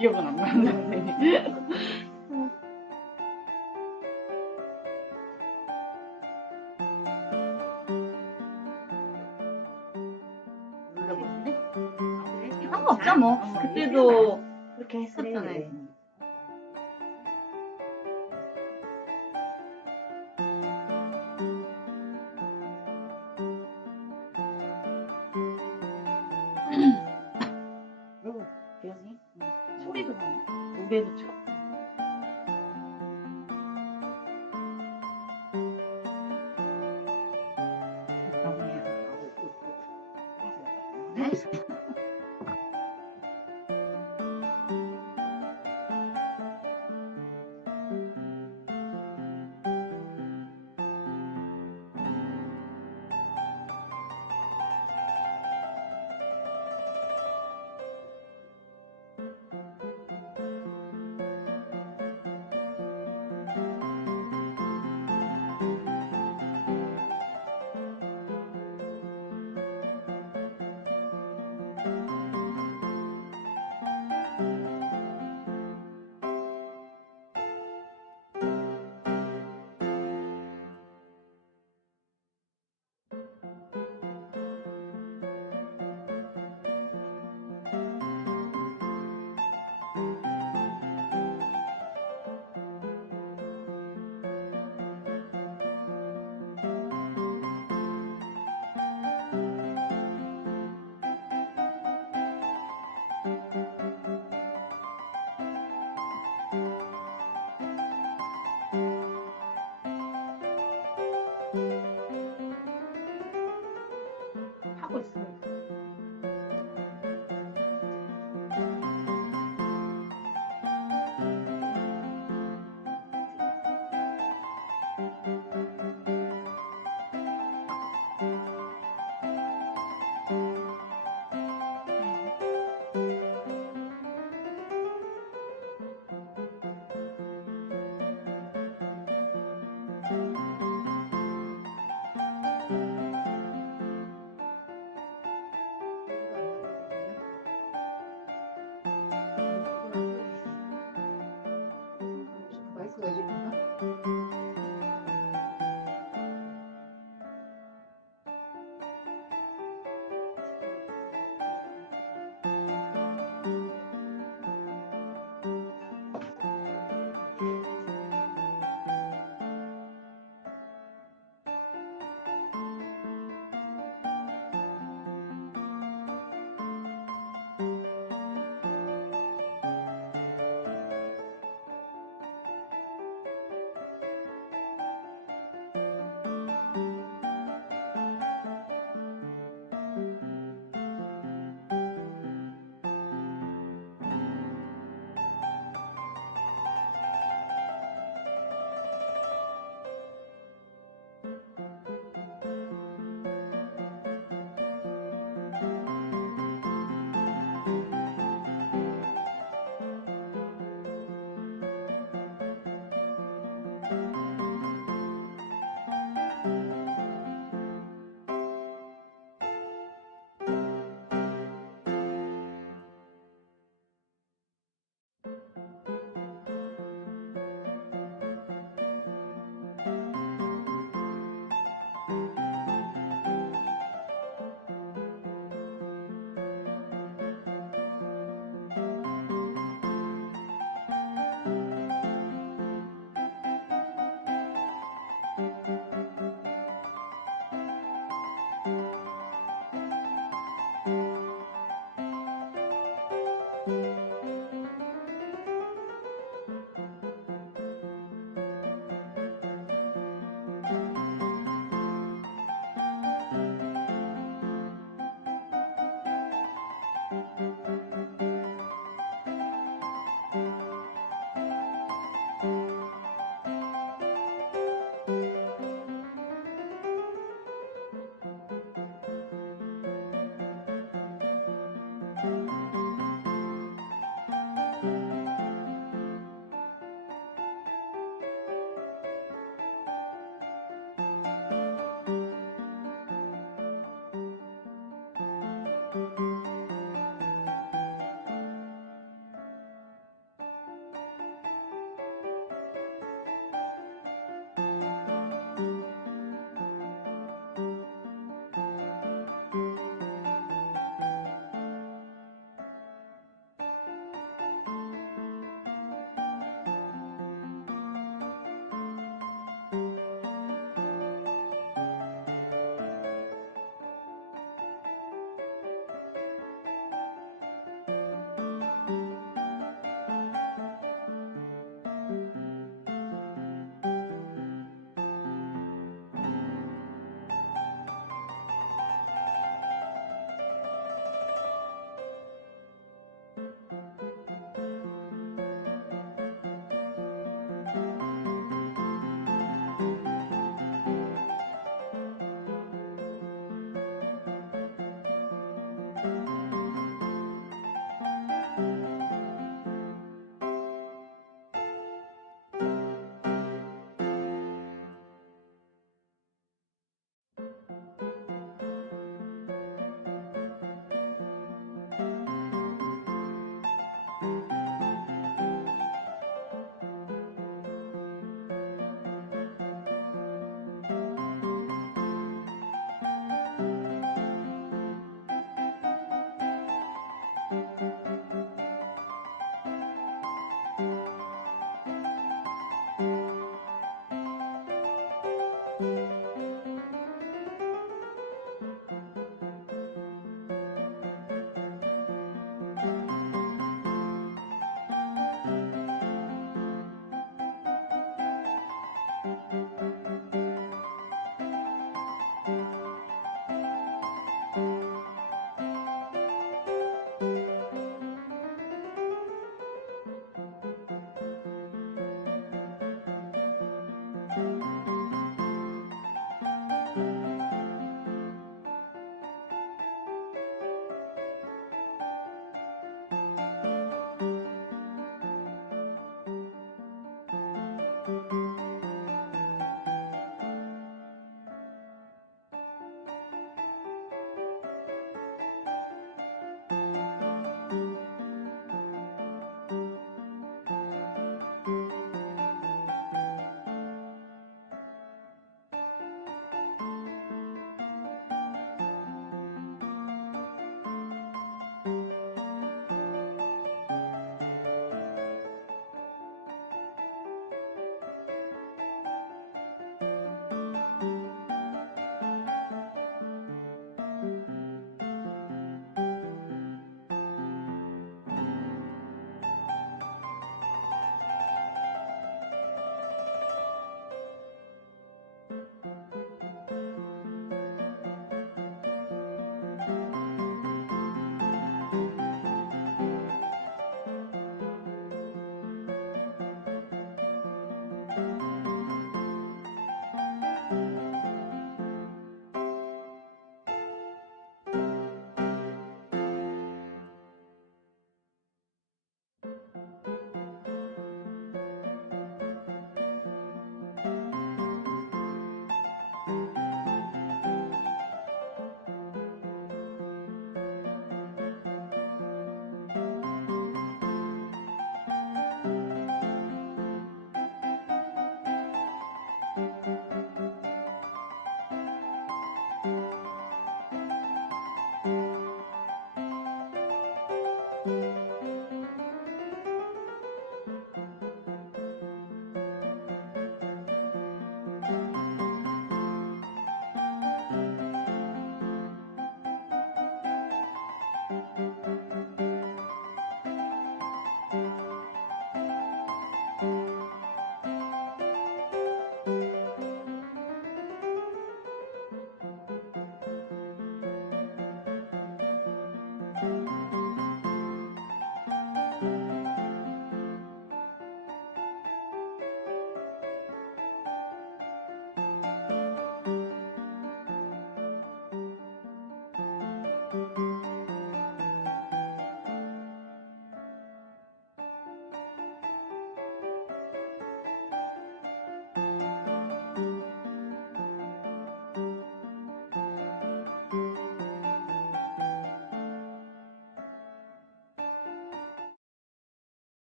기억은 안 나는데. 눌러보는데? 상관없죠 뭐. 어, 그때도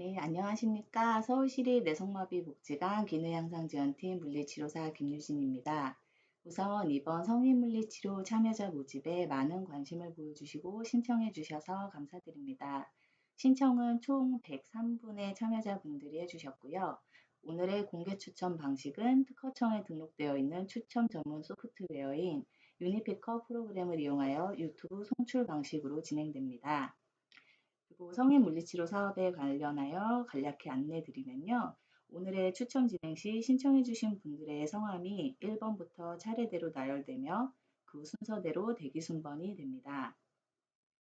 네, 안녕하십니까. 서울시립 내성마비 복지관 기능향상지원팀 물리치료사 김유진입니다. 우선 이번 성인물리치료 참여자 모집에 많은 관심을 보여주시고 신청해 주셔서 감사드립니다. 신청은 총 103분의 참여자분들이 해주셨고요. 오늘의 공개 추첨 방식은 특허청에 등록되어 있는 추첨 전문 소프트웨어인 유니피커 프로그램을 이용하여 유튜브 송출 방식으로 진행됩니다. 그리고 성인 물리치료 사업에 관련하여 간략히 안내 드리면요. 오늘의 추첨 진행 시 신청해 주신 분들의 성함이 1번부터 차례대로 나열되며 그 순서대로 대기 순번이 됩니다.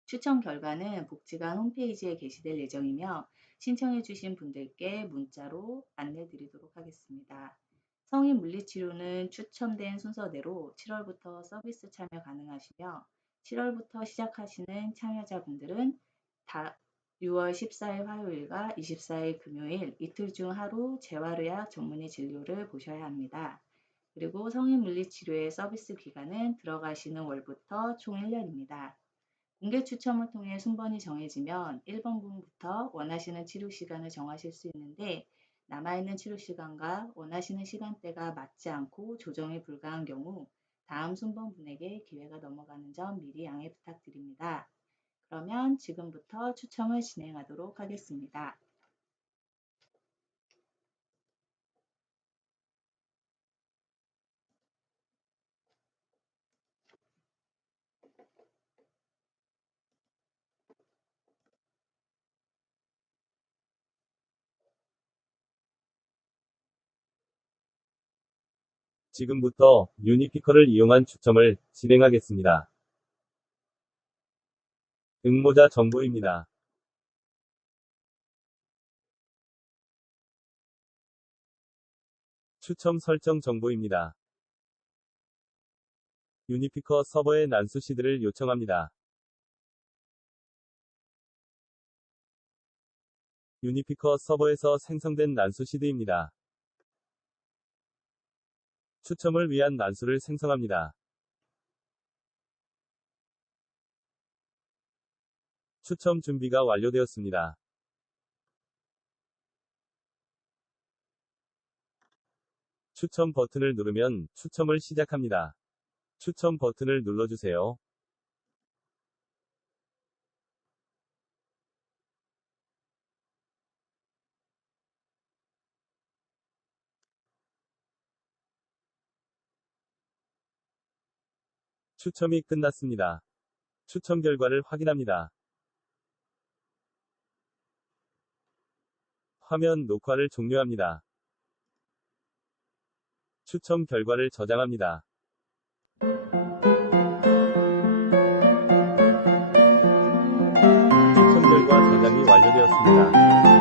추첨 결과는 복지관 홈페이지에 게시될 예정이며 신청해 주신 분들께 문자로 안내 드리도록 하겠습니다. 성인 물리치료는 추첨된 순서대로 7월부터 서비스 참여 가능하시며 7월부터 시작하시는 참여자분들은 다 6월 14일 화요일과 24일 금요일 이틀 중 하루 재활의학 전문의 진료를 보셔야 합니다. 그리고 성인 물리치료의 서비스 기간은 들어가시는 월부터 총 1년입니다. 공개 추첨을 통해 순번이 정해지면 1번분부터 원하시는 치료 시간을 정하실 수 있는데 남아있는 치료 시간과 원하시는 시간대가 맞지 않고 조정이 불가한 경우 다음 순번분에게 기회가 넘어가는 점 미리 양해 부탁드립니다. 그러면 지금부터 추첨을 진행하도록 하겠습니다. 지금부터 유니피커를 이용한 추첨을 진행하겠습니다. 응모자 정보입니다. 추첨 설정 정보입니다. 유니피커 서버의 난수 시드를 요청합니다. 유니피커 서버에서 생성된 난수 시드입니다. 추첨을 위한 난수를 생성합니다. 추첨 준비가 완료되었습니다. 추첨 버튼을 누르면 추첨을 시작합니다. 추첨 버튼을 눌러주세요. 추첨이 끝났습니다. 추첨 결과를 확인합니다. 화면 녹화를 종료합니다. 추첨 결과를 저장합니다. 추첨 결과 저장이 완료되었습니다.